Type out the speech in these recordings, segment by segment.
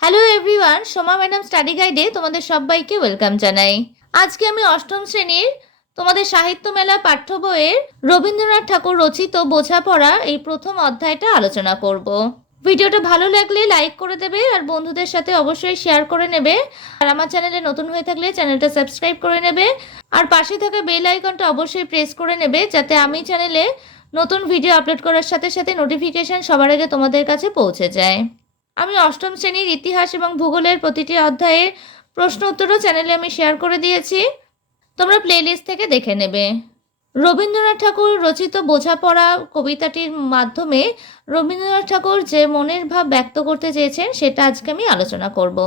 Hello everyone, Soma madam study গাইডে তোমাদের সবাইকে ওয়েলকাম জানাই। আজকে আমি অষ্টম শ্রেণীর তোমাদের সাহিত্য মেলা পাঠ্য বইয়ের রবীন্দ্রনাথ ঠাকুর রচিত বোঝাপড়া এই প্রথম অধ্যায়টা আলোচনা করব। ভিডিওটা ভালো লাগলে লাইক করে দেবে আর বন্ধুদের সাথে অবশ্যই শেয়ার করে নেবে। আর আমার চ্যানেলে নতুন হয়ে থাকলে চ্যানেলটা সাবস্ক্রাইব করে নেবে আর পাশে থাকা বেল আইকনটা অবশ্যই প্রেস করে নেবে, যাতে আমি চ্যানেলে নতুন ভিডিও আপলোড করার সাথে সাথে নোটিফিকেশন সবার আগে তোমাদের কাছে পৌঁছে যায়। আমি অষ্টম শ্রেণীর ইতিহাস এবং ভূগোলের প্রতিটি অধ্যায়ের প্রশ্ন উত্তরও চ্যানেলে আমি শেয়ার করে দিয়েছি, তোমরা প্লেলিস্ট থেকে দেখে নেবে। রবীন্দ্রনাথ ঠাকুর রচিত বোঝাপড়া কবিতাটির মাধ্যমে রবীন্দ্রনাথ ঠাকুর যে মনের ভাব ব্যক্ত করতে চেয়েছেন সেটা আজকে আমি আলোচনা করব।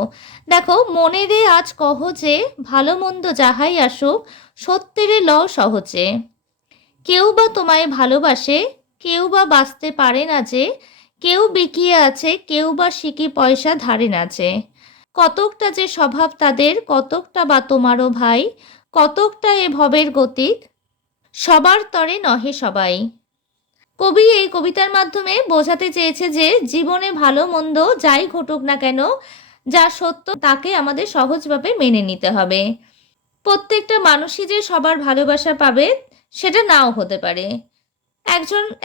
দেখো, মনেরে আজ কহ যে ভালো মন্দ যাহাই আসুক সত্যেরে লও সহজে, কেউ বা তোমায় ভালোবাসে, কেউ বা বাঁচতে পারে না যে, কেউ বিকিয়ে আছে, কেউ বা সিকি পয়সা ধারে নাচে, কতকটা যে স্বভাব তাদের, কতকটা বা তোমারও ভাই, কতকটা এ ভবের গতিক, সবার তরে নহে সবাই। কবি এই কবিতার মাধ্যমে বোঝাতে চেয়েছে যে জীবনে ভালো মন্দ যাই ঘটুক না কেন, যা সত্য তাকে আমাদের সহজভাবে মেনে নিতে হবে। প্রত্যেকটা মানুষই যে সবার ভালোবাসা পাবে সেটা নাও হতে পারে।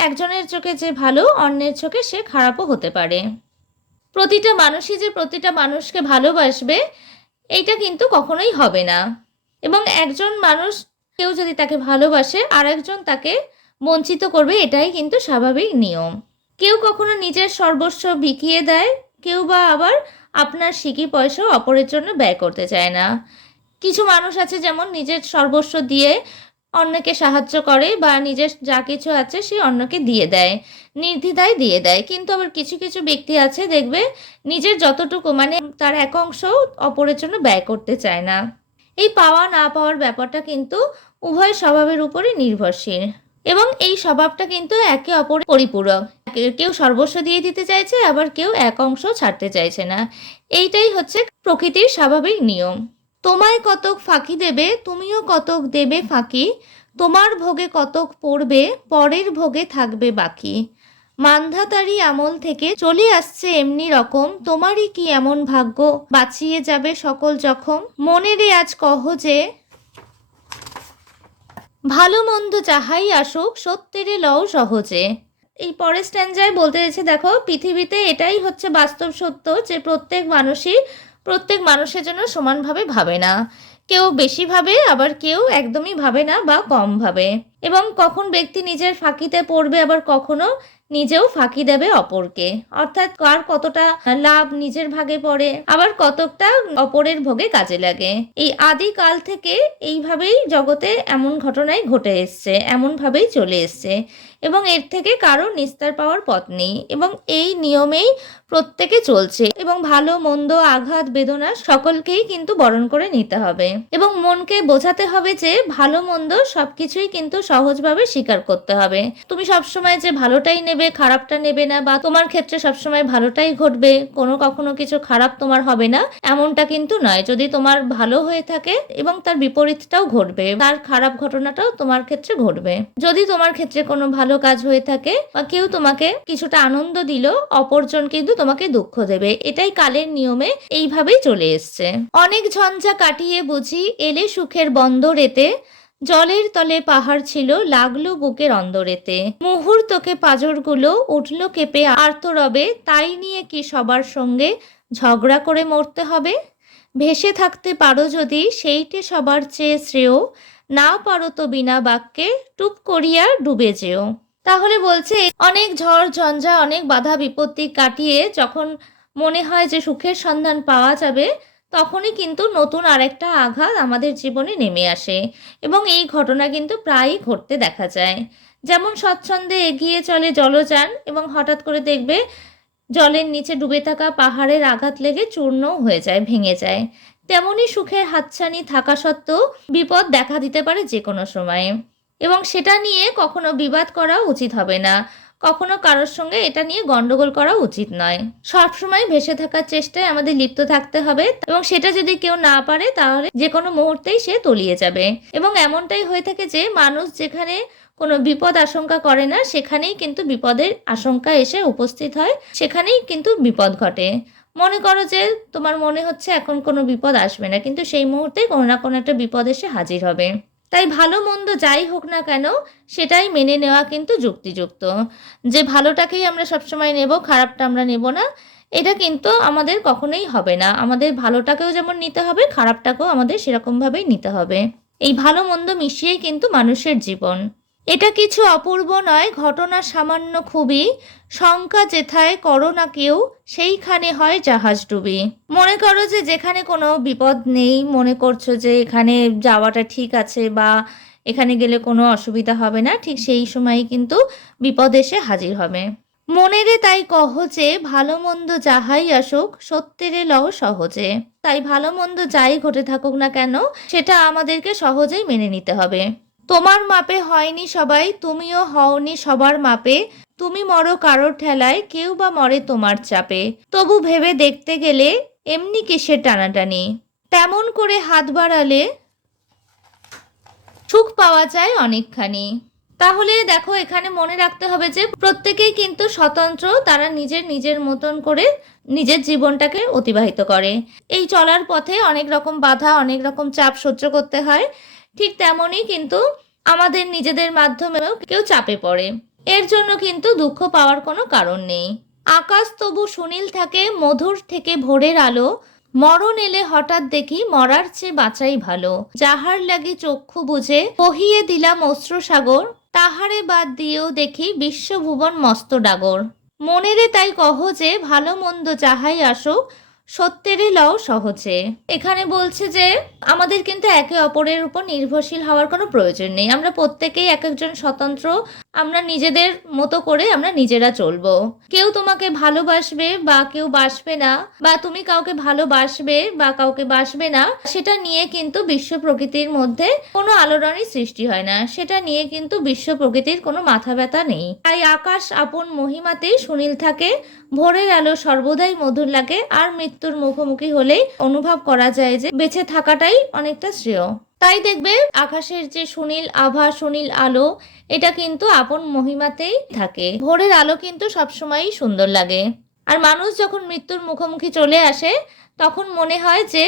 একজনের চোখে যে ভালো, অন্যের চোখে সে খারাপও হতে পারে। প্রতিটা মানুষই যে প্রতিটা মানুষকে ভালোবাসবে এইটা কিন্তু কখনোই হবে না, এবং একজন মানুষ কেউ যদি তাকে ভালোবাসে আর একজন তাকে বঞ্চিত করবে, এটাই কিন্তু স্বাভাবিক নিয়ম। কেউ কখনো নিজের সর্বস্ব বিকিয়ে দেয়, কেউ বা আবার আপনার সিকি পয়সাও অপরের জন্য ব্যয় করতে চায় না। কিছু মানুষ আছে যেমন নিজের সর্বস্ব দিয়ে অন্যকে সাহায্য করে বা নিজের যা কিছু আছে সে অন্যকে দিয়ে দেয়, নির্দ্বিধায় দিয়ে দেয়। কিন্তু আবার কিছু কিছু ব্যক্তি আছে দেখবে নিজের যতটুকু মানে তার এক অংশ অপরের জন্য ব্যয় করতে চায় না। এই পাওয়া না পাওয়ার ব্যাপারটা কিন্তু উভয় স্বভাবের উপরই নির্ভরশীল, এবং এই স্বভাবটা কিন্তু একে অপরের পরিপূরক। কেউ সর্বস্ব দিয়ে দিতে চাইছে, আবার কেউ এক অংশ ছাড়তে চাইছে না। এইটাই হচ্ছে প্রকৃতির স্বাভাবিক নিয়ম। তোমায় কতক ফাঁকি দেবে, তুমিও কতক দেবে ফাঁকি, তোমার ভোগে কতক পড়বে, পরের ভোগে থাকবে বাকি। মান্ধাতারি আমল থেকে চলে আসছে এমনি রকম, তোমারই কি এমন ভাগ্য বাঁচিয়ে যাবে সকল জখম। মনেরে আজ কহ যে ভালো মন্দ যাহাই আসুক সত্যেরে লও সহজে। এই পরের স্ট্যান্ডায় বলতে চাইছে, দেখো পৃথিবীতে এটাই হচ্ছে বাস্তব সত্য যে প্রত্যেক মানুষের জন্য সমানভাবে ভাবে না। কেউ বেশি ভাবে, আবার কেউ একদমই ভাবে না বা কম ভাবে। এবং কখন ব্যক্তি নিজের ফাঁকিতে পড়বে, আবার কখনো নিজেও ফাঁকি দেবে অপরকে। অর্থাৎ কার কতটা লাভ নিজের ভাগে পড়ে, আবার কতকটা অপরের ভোগে কাজে লাগে। এই আদিকাল থেকে এইভাবেই জগতে এমন ঘটনাই ঘটে এসছে, এমনভাবেই চলে এসছে, এবং এর থেকে কারো নিস্তার পাওয়ার পথ নেই, এবং এই নিয়মেই প্রত্যেকে চলছে। এবং ভালো মন্দ, আঘাত, বেদনা সকলকেই কিন্তু বরণ করে নিতে হবে, এবং মনকে বোঝাতে হবে যে ভালো মন্দ সবকিছুই কিন্তু সহজভাবে স্বীকার করতে হবে। তুমি সবসময় যে ভালোটাই নেবে, খারাপটা নেবে না, বা তোমার ক্ষেত্রে সবসময় ভালোটাই ঘটবে, কখনো কিছু খারাপ তোমার হবে না, এমনটা কিন্তু নয়। যদি তোমার ভালো হয়ে থাকে এবং তার বিপরীতটাও ঘটবে, তার খারাপ ঘটনাটাও তোমার ক্ষেত্রে ঘটবে। যদি তোমার ক্ষেত্রে কোনো ভালো কাজ হয়ে থাকে বা কেউ তোমাকে কিছুটা আনন্দ দিল, অপরজন কিন্তু তোমাকে দুঃখ দেবে। এটাই কালের নিয়মে এইভাবেই চলে এসছে। অনেক ঝঞ্ঝা কাটিয়ে বুঝি এলে সুখের বন্দরেতে, জলের তলে পাহাড় ছিল লাগলো বুকের অন্দরেতে, মুহূর্তকে পাঁজরগুলো উঠল কেঁপে আর্তরবে, তাই নিয়ে কি সবার সঙ্গে ঝগড়া করে মরতে হবে। ভেসে থাকতে পারো যদি সেইটে সবার চেয়ে শ্রেয়, না পারো তো বিনা বাক্যে টুপ করিয়া ডুবে যেও। তাহলে বলছে অনেক ঝড় ঝঞ্ঝা, অনেক বাধা বিপত্তি কাটিয়ে যখন মনে হয় যে সুখের সন্ধান পাওয়া যাবে, তখনই কিন্তু নতুন আরেকটা আঘাত আমাদের জীবনে নেমে আসে, এবং এই ঘটনা কিন্তু প্রায়ই ঘটতে দেখা যায়। যেমন স্বচ্ছন্দে এগিয়ে চলে জলযান, এবং হঠাৎ করে দেখবে জলের নিচে ডুবে থাকা পাহাড়ের আঘাত লেগে চূর্ণ হয়ে যায়, ভেঙে যায়। তেমনি সুখের হাতছানি থাকা সত্ত্বেও বিপদ দেখা দিতে পারে যে কোনো সময়ে, এবং সেটা নিয়ে কখনো বিবাদ করা উচিত হবে না, কখনো কারোর সঙ্গে এটা নিয়ে গন্ডগোল করা উচিত নয়। সবসময় ভেসে থাকার চেষ্টায় আমাদের লিপ্ত থাকতে হবে, এবং সেটা যদি কেউ না পারে তাহলে যে কোনো মুহূর্তেই সে তলিয়ে যাবে। এবং এমনটাই হয়ে থাকে যে মানুষ যেখানে কোনো বিপদ আশঙ্কা করে না, সেখানেই কিন্তু বিপদের আশঙ্কা এসে উপস্থিত হয়, সেখানেই কিন্তু বিপদ ঘটে। মনে করো যে তোমার মনে হচ্ছে এখন কোনো বিপদ আসবে না, কিন্তু সেই মুহূর্তে কোনো না কোনো একটা বিপদ এসে হাজির হবে। তাই ভালো মন্দ যাই হোক না কেন সেটাই মেনে নেওয়া কিন্তু যুক্তিযুক্ত। যে ভালোটাকেই আমরা সবসময় নেব, খারাপটা আমরা নেব না, এটা কিন্তু আমাদের কখনোই হবে না। আমাদের ভালোটাকেও যেমন নিতে হবে, খারাপটাকেও আমাদের সেরকমভাবেই নিতে হবে। এই ভালো মন্দ মিশিয়েই কিন্তু মানুষের জীবন। এটা কিছু অপূর্ব নয়, ঘটনা সামান্য খুবই, শঙ্কা যেথায় করো না কেউ, সেইখানে হয় জাহাজ ডুবি। মনে করো যে যেখানে কোনো বিপদ নেই, মনে করছো যে এখানে যাওয়াটা ঠিক আছে বা এখানে গেলে কোনো অসুবিধা হবে না, ঠিক সেই সময়ই কিন্তু বিপদ এসে হাজির হবে। মনেরে তাই কহ যে ভালো মন্দ যাহাই আসুক, সত্যেরে লও সহজে। তাই ভালো মন্দ যাই ঘটে থাকুক না কেন সেটা আমাদেরকে সহজেই মেনে নিতে হবে। তোমার মাপে হয়নি সবাই, তুমিও হওনি সবার মাপে, তুমি মরো কারোর ঠেলায়, কেউ বা মরে তোমার চাপে, তবু ভেবে দেখতে গেলে এমনি কিসের টানাটানি, তেমন করে হাত বাড়ালে সুখ পাওয়া যায় অনেকখানি। তাহলে দেখো, এখানে মনে রাখতে হবে যে প্রত্যেকেই কিন্তু স্বতন্ত্র, তারা নিজের নিজের মতন করে নিজের জীবনটাকে অতিবাহিত করে। এই চলার পথে অনেক রকম বাধা, অনেক রকম চাপ সহ্য করতে হয়। ঠিক তেমনই কিন্তু আমাদের নিজেদের মাধ্যমেও কেউ চাপে পড়ে, এর জন্য কিন্তু দুঃখ পাওয়ার কোনো কারণ নেই। আকাশ তবু সুনীল থাকে, মধুর থেকে ভোরের আলো, মরণ এলে হঠাৎ দেখি মরার চেয়ে বাঁচাই ভালো, যাহার লাগি চক্ষু বুঝে বহিয়ে দিলাম অশ্রুসাগর, তাহারে বাদ দিয়েও দেখি বিশ্বভুবন মস্ত ডাগর। মনেরে তাই কহ যে ভালো মন্দ যাহাই আসুক, সত্যেরে লও সহজে। এখানে বলছে যে আমাদের কিন্তু একে অপরের উপর নির্ভরশীল হওয়ার কোনো প্রয়োজন নেই। আমরা প্রত্যেকেই এক একজন স্বতন্ত্র, আমরা নিজেদের মতো করে আমরা নিজেরা চলবো। কেউ তোমাকে ভালোবাসবে বা কেউ বাসবে না, বা তুমি কাউকে ভালোবাসবে বা কাউকে বাসবে না, সেটা নিয়ে কিন্তু বিশ্ব প্রকৃতির মধ্যে কোনো আলোড়নই সৃষ্টি হয় না। সেটা নিয়ে কিন্তু বিশ্ব প্রকৃতির কোনো মাথা ব্যথা নেই। তাই আকাশ আপন মহিমাতেই সুনীল থাকে, ভোরের আলো সর্বদাই মধুর লাগে, আর মৃত্যুর মুখোমুখি হলেই অনুভব করা যায় যে বেঁচে থাকাটাই অনেকটা শ্রেয়। তাই দেখবে আকাশের যে সুনীল আভা, সুনীল আলো, এটা কিন্তু আপন মহিমাতেই থাকে। ভোরের আলো কিন্তু সবসময়ই সুন্দর লাগে। আর মানুষ যখন মৃত্যুর মুখোমুখি চলে আসে তখন মনে হয় যে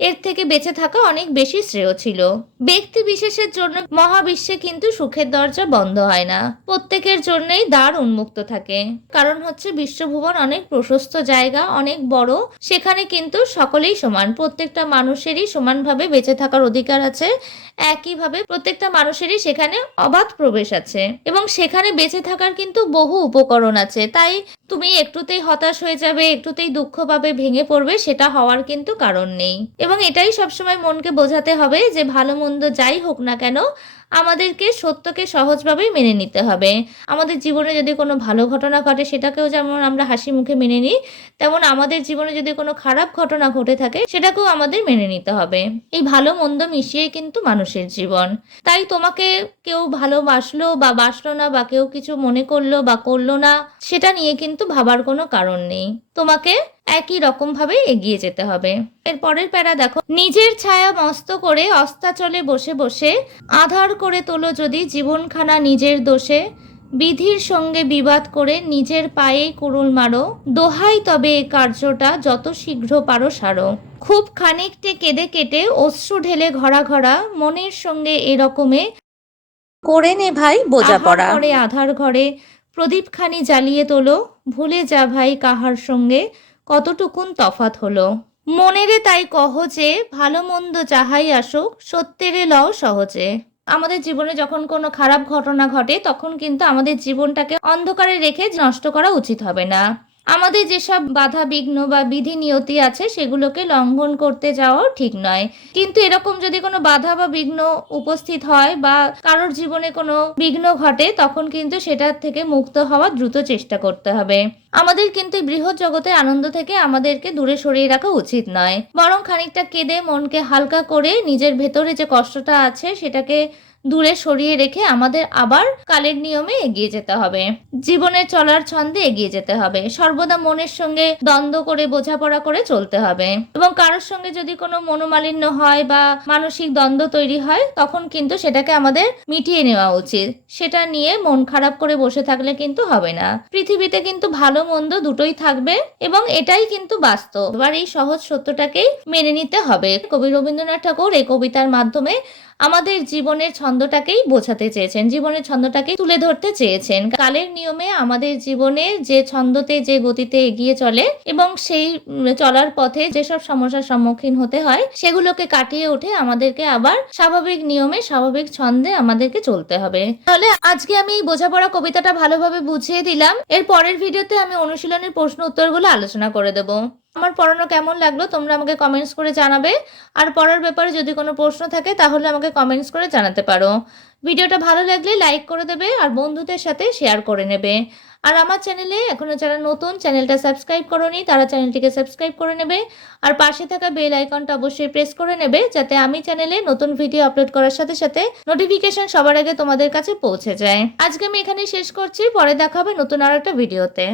এর থেকে বেঁচে থাকা অনেক বেশি শ্রেয় ছিল। ব্যক্তি বিশেষের জন্য মহাবিশ্বে কিন্তু সুখের দরজা বন্ধ হয় না, প্রত্যেকের জন্যই দ্বার উন্মুক্ত থাকে। কারণ হচ্ছে বিশ্বভুবন অনেক প্রশস্ত জায়গা, অনেক বড়, সেখানে কিন্তু সকলেই সমান, প্রত্যেকটা মানুষেরই সমানভাবে বেঁচে থাকার অধিকার আছে। একইভাবে প্রত্যেকটা মানুষেরই সেখানে অবাধ প্রবেশ আছে, এবং সেখানে বেঁচে থাকার কিন্তু বহু উপকরণ আছে। তাই তুমি একটুতেই হতাশ হয়ে যাবে, একটুতেই দুঃখ পাবে, ভেঙে পড়বে, সেটা হওয়ার কিন্তু কারণ নেই। এবং এটাই সবসময় মনকে বোঝাতে হবে যে ভালো মন্দ যাই হোক না কেন আমাদেরকে সত্যকে সহজভাবেই মেনে নিতে হবে। আমাদের জীবনে যদি কোনো ভালো ঘটনা ঘটে সেটাকেও যেমন আমরা হাসি মুখে মেনে নিই, তেমন আমাদের জীবনে যদি কোনো খারাপ ঘটনা ঘটে থাকে সেটাকেও আমাদের মেনে নিতে হবে। এই ভালো মন্দ মিশিয়েই কিন্তু মানুষের জীবন। তাই তোমাকে কেউ ভালোবাসলো বা বাসলো না, বা কেউ কিছু মনে করলো বা করলো না, সেটা নিয়ে কিন্তু ভাবার কোনো কারণ নেই। তোমাকে একই রকম ভাবে এগিয়ে যেতে হবে। এর পরের প্যারা দেখো, নিজের ছায়া মস্ত করে অস্তাচলে বসে বসে আধার করে তোলো যদি জীবনখানা নিজের দোষে, বিধির সঙ্গে বিবাদ করে নিজের পায়েই কুড়ুল মারো, দোহাই তবে এ কার্যটা যত শীঘ্র পারো সারো। খুব খানিকটে কেঁদে কেটে অশ্রু ঢেলে ঘরা ঘরা মনের সঙ্গে এরকমে করে নে ভাই বোঝাপড়া, করে আধার ঘরে প্রদীপখানি জ্বালিয়ে তোলো, ভুলে যা ভাই কাহার সঙ্গে কতটুকুন তফাৎ হলো। মনেরে তাই কহ যে ভালো মন্দ যাহাই আসুক, সত্যেরে লও সহজে। আমাদের জীবনে যখন কোনো খারাপ ঘটনা ঘটে তখন কিন্তু আমাদের জীবনটাকে অন্ধকারে রেখে নষ্ট করা উচিত হবে না। আমাদের যেসব বাধা বিঘ্ন বা বিধি নিয়তি আছে সেগুলোকে লঙ্ঘন করতে যাওয়াও ঠিক নয়। কিন্তু এরকম যদি কোনো বাধা বা বিঘ্ন উপস্থিত হয় বা কারোর জীবনে কোনো বিঘ্ন ঘটে তখন কিন্তু সেটার থেকে মুক্ত হওয়ার দ্রুত চেষ্টা করতে হবে। আমাদের কিন্তু বৃহৎ জগতের আনন্দ থেকে আমাদেরকে দূরে সরিয়ে রাখা উচিত নয়, বরং খানিকটা কেঁদে মনকে হালকা করে নিজের ভেতরে যে কষ্টটা আছে সেটাকে দূরে সরিয়ে রেখে আমাদের আবার কালের নিয়মে এগিয়ে যেতে হবে। জীবনে চলার ছন্দে এগিয়ে যেতে হবে। সর্বদা মনের সঙ্গে দ্বন্দ্ব করে বোঝাপড়া করে চলতে হবে এবং কারোর সঙ্গে যদি কোনো মনোমালিন্য হয় বা মানসিক দ্বন্দ্ব তৈরি হয় তখন কিন্তু সেটাকে আমাদের মিটিয়ে নেওয়া উচিত। সেটা নিয়ে মন খারাপ করে বসে থাকলে কিন্তু হবে না। পৃথিবীতে কিন্তু ভালো মন্দ দুটোই থাকবে এবং এটাই কিন্তু বাস্তব। এবার এই সহজ সত্যটাকেই মেনে নিতে হবে। কবি রবীন্দ্রনাথ ঠাকুর এই কবিতার মাধ্যমে আমাদের জীবনের ছন্দটাকেই বোঝাতে চেয়েছেন, জীবনের ছন্দটাকেই তুলে ধরতে চেয়েছেন। কালের নিয়মে আমাদের জীবনের যে ছন্দতে যে গতিতে এগিয়ে চলে এবং সেই চলার পথে যেসব সমস্যার সম্মুখীন হতে হয় সেগুলোকে কাটিয়ে উঠে আমাদেরকে আবার স্বাভাবিক নিয়মে স্বাভাবিক ছন্দে আমাদেরকে চলতে হবে। তাহলে আজকে আমি এই বোঝাপড়া কবিতাটা ভালোভাবে বুঝিয়ে দিলাম। এর পরের ভিডিওতে আমি অনুশীলনের প্রশ্ন উত্তরগুলো আলোচনা করে দেবো। আমার পড়ানো কেমন লাগলো তোমরা আমাকে কমেন্টস করে জানাবে। আর পড়ার ব্যাপারে যদি কোনো প্রশ্ন থাকে তাহলে আমাকে কমেন্টস করে জানাতে পারো। ভিডিওটা ভালো লাগলে লাইক করে দেবে আর বন্ধুদের সাথে শেয়ার করে নেবে। আর আমার চ্যানেলে এখনো যারা নতুন, চ্যানেলটা সাবস্ক্রাইব করোনি তারা চ্যানেলটিকে সাবস্ক্রাইব করে নেবে আর পাশে থাকা বেল আইকনটা অবশ্যই প্রেস করে নেবে যাতে আমি চ্যানেলে নতুন ভিডিও আপলোড করার সাথে সাথে নোটিফিকেশন সবার আগে তোমাদের কাছে পৌঁছে যায়। আজকে আমি এখানেই শেষ করছি, পরে দেখা হবে নতুন আর একটা ভিডিওতে।